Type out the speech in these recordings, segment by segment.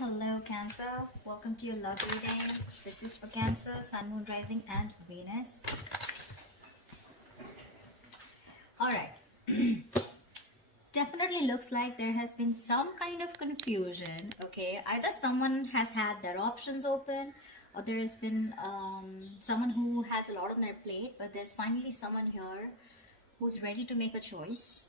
Hello Cancer, welcome to your love reading. This is for Cancer, Sun, Moon, Rising and Venus. Alright, definitely looks like there has been some kind of confusion, okay? Either someone has had their options open, or there has been someone who has a lot on their plate, but there's finally someone here who's ready to make a choice,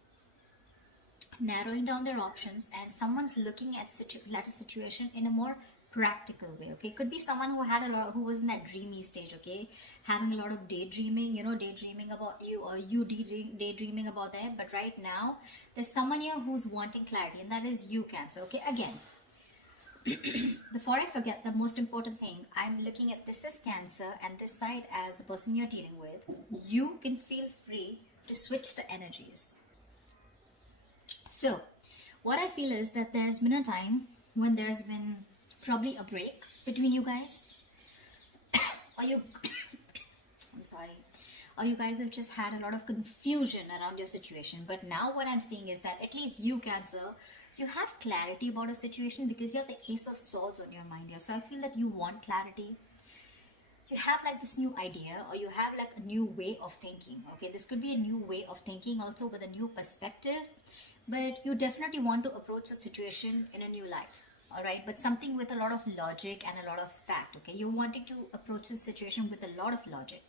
narrowing down their options, and someone's looking at a situation in a more practical way. Okay, could be someone who was in that dreamy stage, okay, having a lot of daydreaming, daydreaming about you, or you daydreaming about them. But right now there's someone here who's wanting clarity, and that is you, Cancer. Okay, again, before I forget, the most important thing, I'm looking at this as Cancer and this side as the person you're dealing with. You can feel free to switch the energies. So what I feel is that there's been a time when there's been probably a break between you guys, or you I'm sorry, or you guys have just had a lot of confusion around your situation. But now what I'm seeing is that at least you, Cancer, you have clarity about a situation because you have the Ace of Swords on your mind here. So I feel that you want clarity. You have like this new idea, or you have like a new way of thinking. Okay, this could be a new way of thinking also with a new perspective, but you definitely want to approach the situation in a new light. All right, but something with a lot of logic and a lot of fact. Okay, you're wanting to approach the situation with a lot of logic.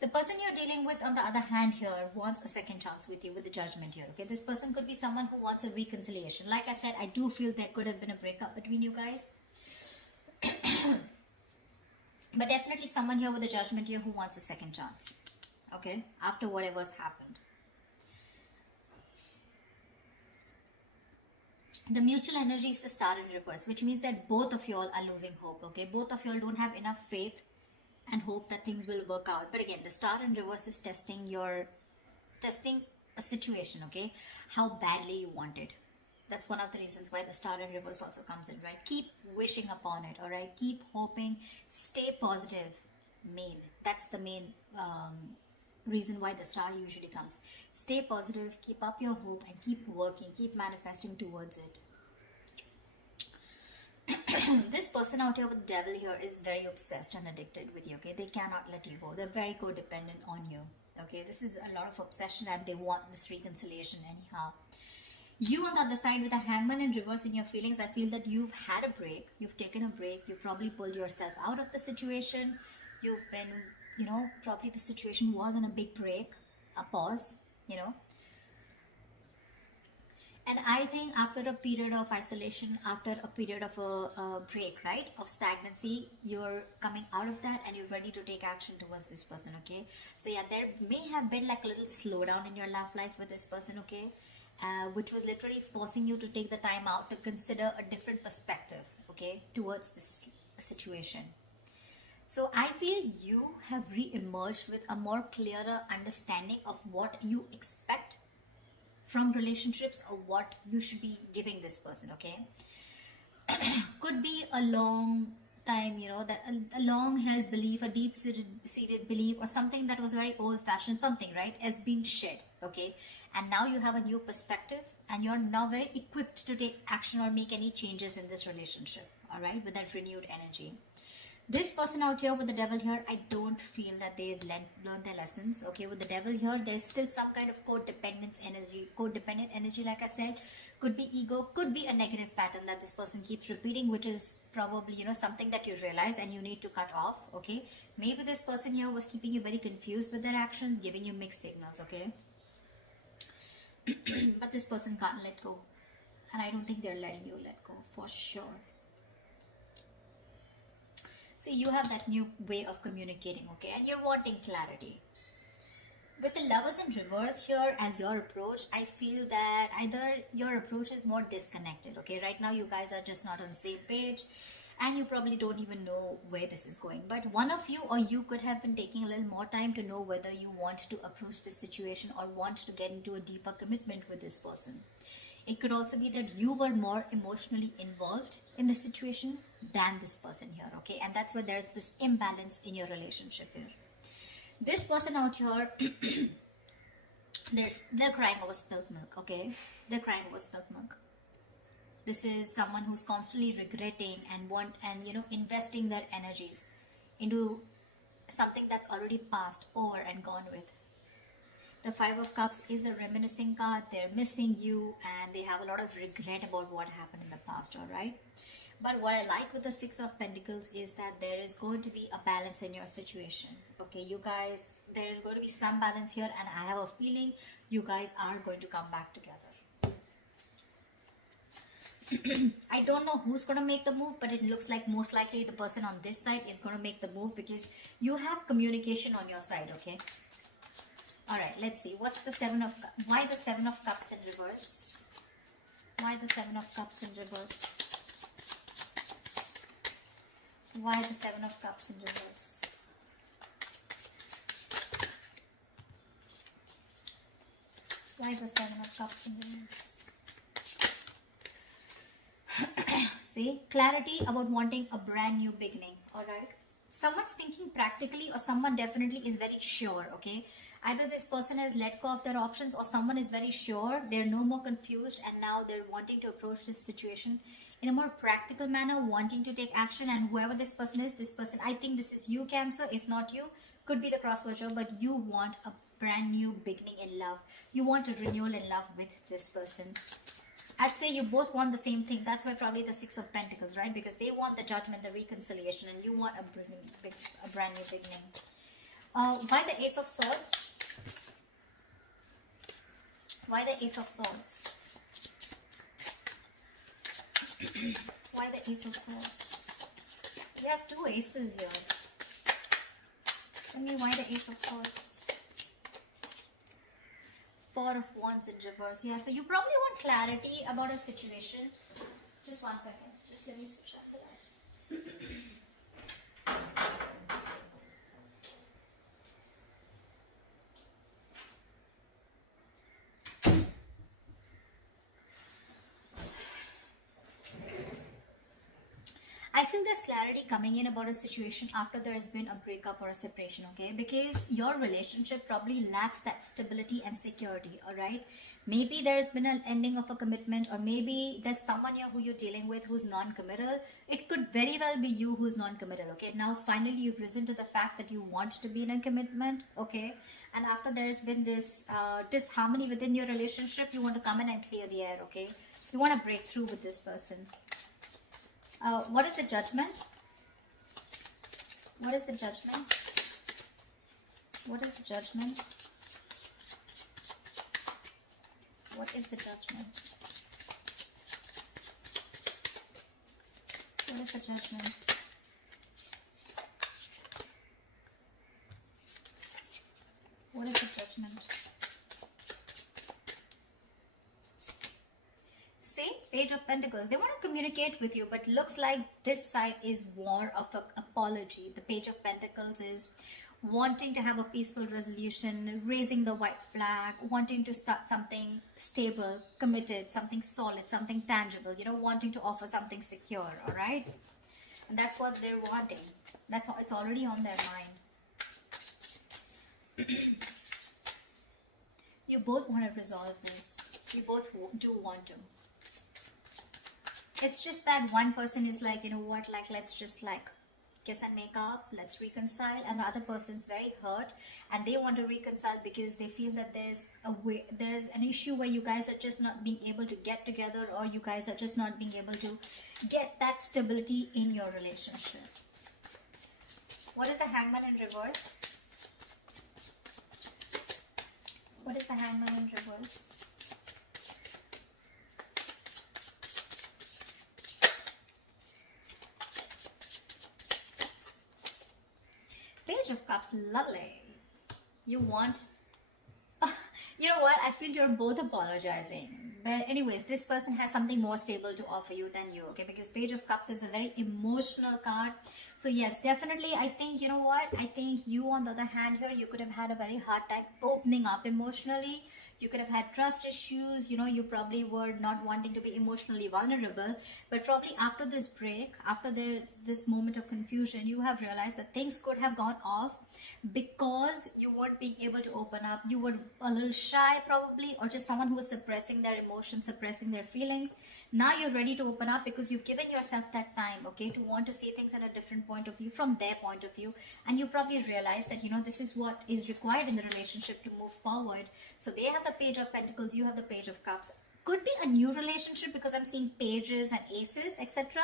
The person you're dealing with, on the other hand, here wants a second chance with you, with the Judgment here. Okay, this person could be someone who wants a reconciliation. Like I said, I do feel there could have been a breakup between you guys. But definitely someone here with the Judgment here who wants a second chance, okay, after whatever's happened. The mutual energy is the Star in reverse, which means that both of y'all are losing hope, okay? Both of y'all don't have enough faith and hope that things will work out. But again, the Star in reverse is testing a situation, okay? How badly you want it. That's one of the reasons why the Star in reverse also comes in, right? Keep wishing upon it, all right? Keep hoping, stay positive. That's the main reason why the Star usually comes. Stay positive, keep up your hope, and keep working, keep manifesting towards it. This person out here with the Devil here is very obsessed and addicted with you, okay? They cannot let you go. They're very codependent on you, okay? This is a lot of obsession, and they want this reconciliation anyhow. You on the other side with a Hangman in reverse in your feelings, I feel that you've had a break. You've taken a break. You probably pulled yourself out of the situation. You've been, probably the situation was on a big break, a pause, And I think after a period of isolation, after a period of a break, right, of stagnancy, you're coming out of that and you're ready to take action towards this person, okay? So yeah, there may have been like a little slowdown in your love life with this person, okay? Which was literally forcing you to take the time out to consider a different perspective, okay, towards this situation. So I feel you have re-emerged with a more clearer understanding of what you expect from relationships, or what you should be giving this person, okay? Could be a long time, that a long held belief, a deep seated belief, or something that was very old fashioned, something, right, has been shed, okay? And now you have a new perspective, and you're now very equipped to take action or make any changes in this relationship, all right, with that renewed energy. This person out here with the Devil here, I don't feel that they learned their lessons, okay? With the Devil here, there's still some kind of codependent energy, like I said. Could be ego, could be a negative pattern that this person keeps repeating, which is probably, something that you realize and you need to cut off, okay? Maybe this person here was keeping you very confused with their actions, giving you mixed signals, okay? But this person can't let go. And I don't think they're letting you let go, for sure. See, you have that new way of communicating, okay? And you're wanting clarity. With the Lovers in reverse here as your approach, I feel that either your approach is more disconnected, okay? Right now, you guys are just not on the same page, and you probably don't even know where this is going. But one of you, or you, could have been taking a little more time to know whether you want to approach this situation or want to get into a deeper commitment with this person. It could also be that you were more emotionally involved in the situation than this person here, okay? And that's where there's this imbalance in your relationship here. This person out here, they're crying over spilt milk, okay? They're crying over spilt milk. This is someone who's constantly regretting and investing their energies into something that's already passed over and gone with. The Five of Cups is a reminiscing card. They're missing you and they have a lot of regret about what happened in the past, all right? But what I like with the Six of Pentacles is that there is going to be a balance in your situation. Okay, you guys, there is going to be some balance here, and I have a feeling you guys are going to come back together. I don't know who's going to make the move, but it looks like most likely the person on this side is going to make the move because you have communication on your side, okay? All right, let's see. What's the why the Seven of Cups in reverse? Why the Seven of Cups in reverse? Why the Seven of Cups in reverse? Why the Seven of Cups in reverse? See, clarity about wanting a brand new beginning, alright? Someone's thinking practically or someone definitely is very sure, okay? Either this person has let go of their options or someone is very sure, they're no more confused and now they're wanting to approach this situation in a more practical manner, wanting to take action. And whoever this person is, I think this is you, Cancer. If not you, could be the cross watcher, but you want a brand new beginning in love. You want a renewal in love with this person. I'd say you both want the same thing. That's why probably the Six of Pentacles, right? Because they want the judgment, the reconciliation, and you want a brand new beginning. Why the Ace of Swords? Why the Ace of Swords? Why the Ace of Swords? We have two aces here. Tell me why the Ace of Swords? Four of Wands in reverse. Yeah, so you probably want clarity about a situation. Just 1 second. Just let me switch off the lights. I feel there's clarity coming in about a situation after there has been a breakup or a separation, okay? Because your relationship probably lacks that stability and security, all right? Maybe there has been an ending of a commitment, or maybe there's someone here who you're dealing with who's non-committal. It could very well be you who's non-committal, okay? Now, finally, you've risen to the fact that you want to be in a commitment, okay? And after there has been this disharmony within your relationship, you want to come in and clear the air, okay? You want to break through with this person. What is the Judgment? What is the Judgment? What is the Judgment? What is the Judgment? What is the Judgment? What is the Judgment? Page of Pentacles. They want to communicate with you, but looks like this side is more of an apology. The Page of Pentacles is wanting to have a peaceful resolution, raising the white flag, wanting to start something stable, committed, something solid, something tangible, wanting to offer something secure, all right? And that's what they're wanting. It's already on their mind. You both want to resolve this. You both do want to. It's just that one person is like, let's just kiss and make up, let's reconcile, and the other person's very hurt and they want to reconcile because they feel that there's an issue where you guys are just not being able to get together, or you guys are just not being able to get that stability in your relationship. What is the Hangman in reverse? What is the Hangman in reverse? Page of Cups, lovely. You want... you know what? I feel you're both apologizing. But anyways, this person has something more stable to offer you than you, okay? Because Page of Cups is a very emotional card. So yes, definitely, I think, you know what? I think you, on the other hand here, you could have had a very hard time opening up emotionally. You could have had trust issues. You probably were not wanting to be emotionally vulnerable. But probably after this break, after this moment of confusion, you have realized that things could have gone off because you weren't being able to open up. You were a little shy probably, or just someone who was suppressing their emotions emotions, suppressing their feelings. Now you're ready to open up because you've given yourself that time, okay, to want to see things in a different point of view, from their point of view. And you probably realize that, you know, this is what is required in the relationship to move forward. So they have the Page of Pentacles, you have the Page of Cups. Could be a new relationship because I'm seeing pages and aces, etc.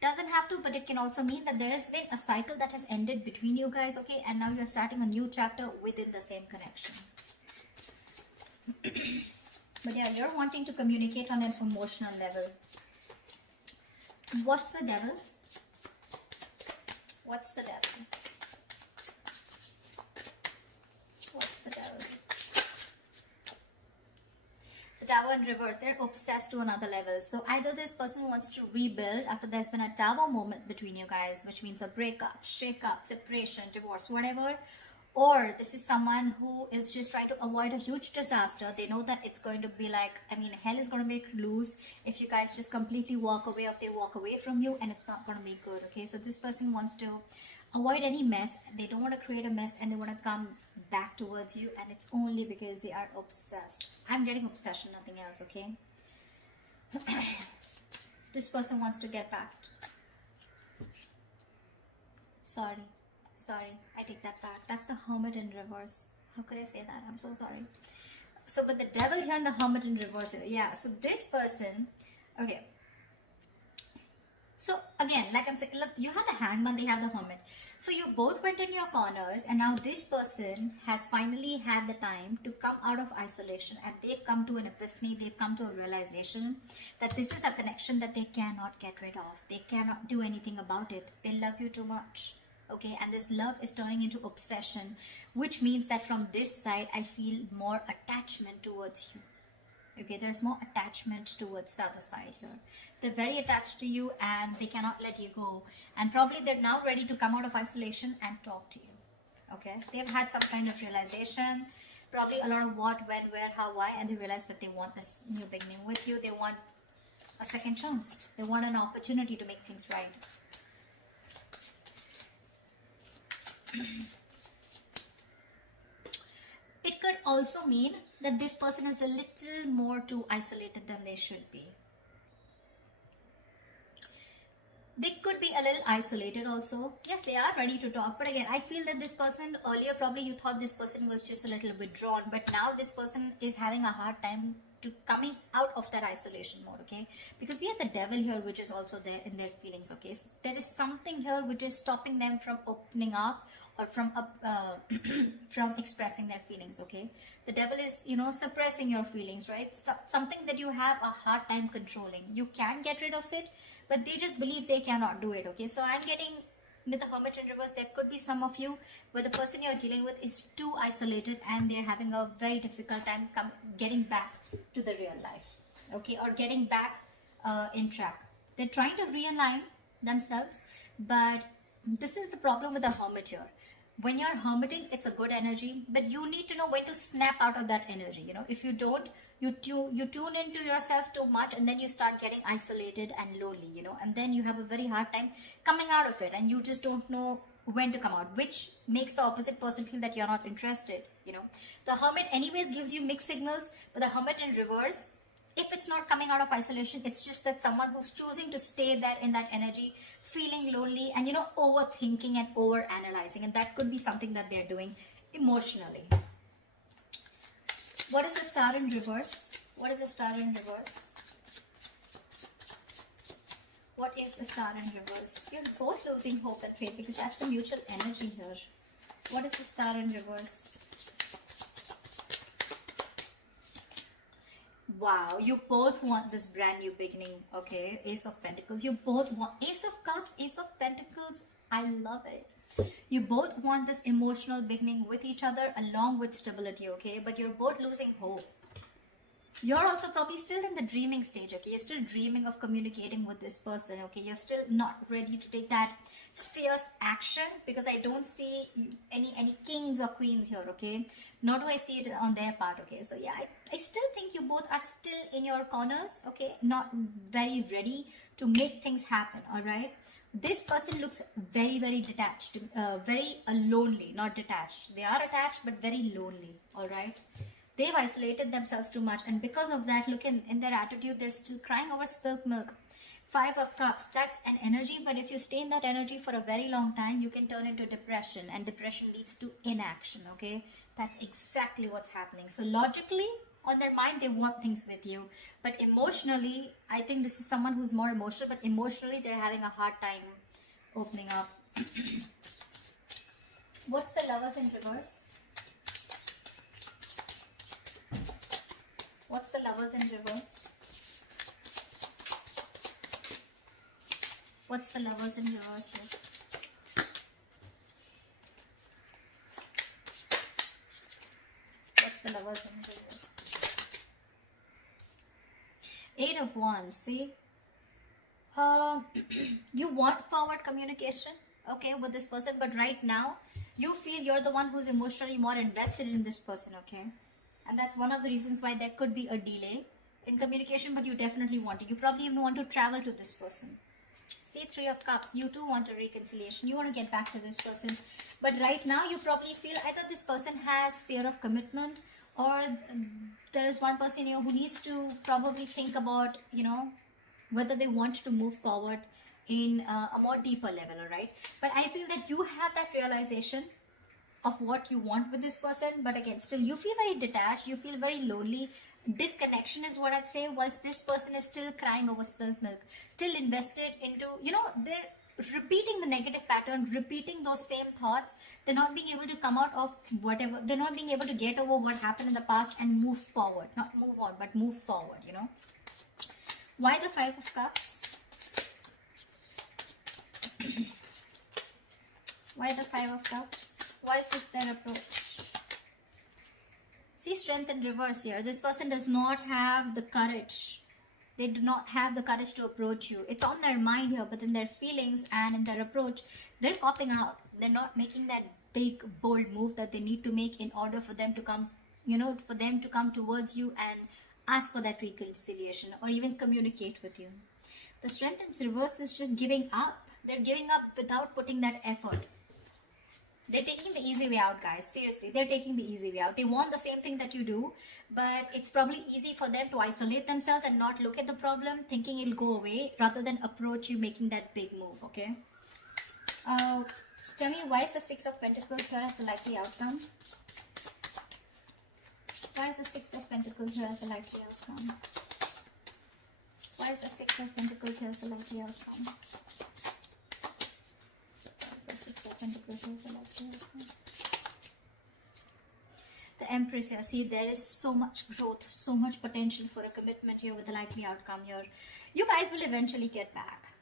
Doesn't have to, but it can also mean that there has been a cycle that has ended between you guys, okay, and now you're starting a new chapter within the same connection. But yeah, you're wanting to communicate on an emotional level. What's the Devil? What's the Devil? What's the Devil? The Tower in reverse. They're obsessed to another level. So either this person wants to rebuild after there's been a Tower moment between you guys, which means a breakup, shake-up, separation, divorce, whatever. Or this is someone who is just trying to avoid a huge disaster. They know that it's going to be like, I mean, hell is going to make loose if you guys just completely walk away, or if they walk away from you, and it's not going to be good, okay? So this person wants to avoid any mess. They don't want to create a mess, and they want to come back towards you, and it's only because they are obsessed. I'm getting obsession, nothing else, okay? This person wants to get back. Sorry, I take that back. That's the Hermit in reverse. How could I say that? I'm so sorry. So, but the Devil here and the Hermit in reverse. Yeah, so this person, okay. So again, like I'm saying, look, you have the Hangman, they have the Hermit. So you both went in your corners, and now this person has finally had the time to come out of isolation, and they've come to an epiphany, they've come to a realization that this is a connection that they cannot get rid of. They cannot do anything about it. They love you too much. Okay, and this love is turning into obsession, which means that from this side, I feel more attachment towards you. Okay, there's more attachment towards the other side here. They're very attached to you and they cannot let you go. And probably they're now ready to come out of isolation and talk to you. Okay, they've had some kind of realization, probably a lot of what, when, where, how, why, and they realize that they want this new beginning with you. They want a second chance. They want an opportunity to make things right. It could also mean that this person is a little more too isolated than they should be. They could be a little isolated also. Yes, they are ready to talk. But again, I feel that this person, earlier probably you thought this person was just a little withdrawn. But now this person is having a hard time to coming out of that isolation mode, okay? Because we have the Devil here, which is also there in their feelings, okay? So there is something here which is stopping them from opening up or from from expressing their feelings, okay? The Devil is, you know, suppressing your feelings, right? Something that you have a hard time controlling. You can get rid of it, but they just believe they cannot do it, okay? So I'm getting, with the Hermit in reverse, there could be some of you where the person you're dealing with is too isolated and they're having a very difficult time getting back to the real life, okay, or getting back in track. They're trying to realign themselves, but this is the problem with the Hermit here. When you're hermiting, it's a good energy, but you need to know when to snap out of that energy. You know, if you don't, you tune into yourself too much, and then you start getting isolated and lonely, you know, and then you have a very hard time coming out of it, and you just don't know when to come out, which makes the opposite person feel that you're not interested, you know. The Hermit anyways gives you mixed signals, but the Hermit in reverse, if it's not coming out of isolation, it's just that someone who's choosing to stay there in that energy, feeling lonely and, you know, overthinking and over analyzing, and that could be something that they're doing emotionally. What is the Star in reverse? What is the Star in reverse? What is the Star in reverse? You're both losing hope and faith because that's the mutual energy here. What is the Star in reverse? Wow, you both want this brand new beginning, okay? Ace of Pentacles. You both want Ace of Cups, Ace of Pentacles. I love it. You both want this emotional beginning with each other along with stability, okay? But you're both losing hope. You're also probably still in the dreaming stage, okay? You're still dreaming of communicating with this person, okay? You're still not ready to take that fierce action because I don't see any kings or queens here, okay? Nor do I see it on their part, okay? So yeah, I still think you both are still in your corners, okay? Not very ready to make things happen, all right? This person looks very, very detached, very lonely, not detached. They are attached, but very lonely, all right? They've isolated themselves too much, and because of that, look in their attitude, they're still crying over spilled milk. 5 of Cups, that's an energy, but if you stay in that energy for a very long time, you can turn into depression, and depression leads to inaction, okay? That's exactly what's happening. So logically, on their mind, they want things with you, but emotionally, I think this is someone who's more emotional, but emotionally, they're having a hard time opening up. What's the Lovers in reverse? What's the Lovers in reverse? What's the Lovers in reverse here? What's the Lovers in reverse? 8 of Wands, see? You want forward communication, okay, with this person, but right now, you feel you're the one who's emotionally more invested in this person, okay? And that's one of the reasons why there could be a delay in communication, but you definitely want to. You probably even want to travel to this person. See, 3 of Cups, you too want a reconciliation. You want to get back to this person. But right now, you probably feel either this person has fear of commitment, or there is one person here who needs to probably think about, whether they want to move forward in a more deeper level, all right? But I feel that you have that realization of what you want with this person, but again, still you feel very detached, you feel very lonely. Disconnection is what I'd say, whilst this person is still crying over spilled milk, still invested into, they're repeating the negative pattern, repeating those same thoughts. They're not being able to come out of whatever, they're not being able to get over what happened in the past and move forward, not move on, but move forward, Why the 5 of Cups? Why the 5 of Cups? Why is this their approach? See, Strength in reverse here. This person does not have the courage. They do not have the courage to approach you. It's on their mind here, but in their feelings and in their approach, they're popping out. They're not making that big, bold move that they need to make in order for them to come, for them to come towards you and ask for that reconciliation or even communicate with you. The Strength in reverse is just giving up. They're giving up without putting that effort. They're taking the easy way out, guys. Seriously, they're taking the easy way out. They want the same thing that you do, but it's probably easy for them to isolate themselves and not look at the problem, thinking it'll go away, rather than approach you making that big move, okay? Tell me, why is the 6 of Pentacles here as the likely outcome? Why is the 6 of Pentacles here as the likely outcome? Why is the 6 of Pentacles here as the likely outcome? The Empress here. See, there is so much growth, so much potential for a commitment here with the likely outcome here. You guys will eventually get back.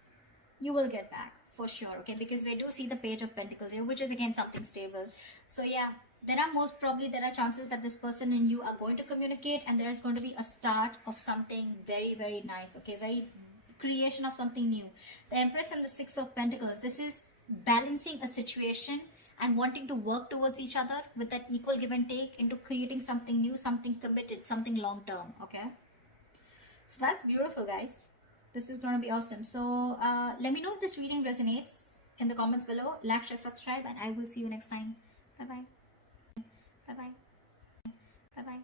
You will get back for sure, okay? Because we do see the Page of Pentacles here, which is again something stable. So yeah, there are chances that this person and you are going to communicate, and there's going to be a start of something very, very nice, okay? Very creation of something new. The Empress and the 6 of Pentacles. This is balancing a situation and wanting to work towards each other with that equal give and take into creating something new, something committed, something long term, okay? So that's beautiful, guys. This is going to be awesome. So let me know if this reading resonates in the comments below. Like, share, subscribe, and I will see you next time. Bye-bye. Bye-bye. Bye-bye.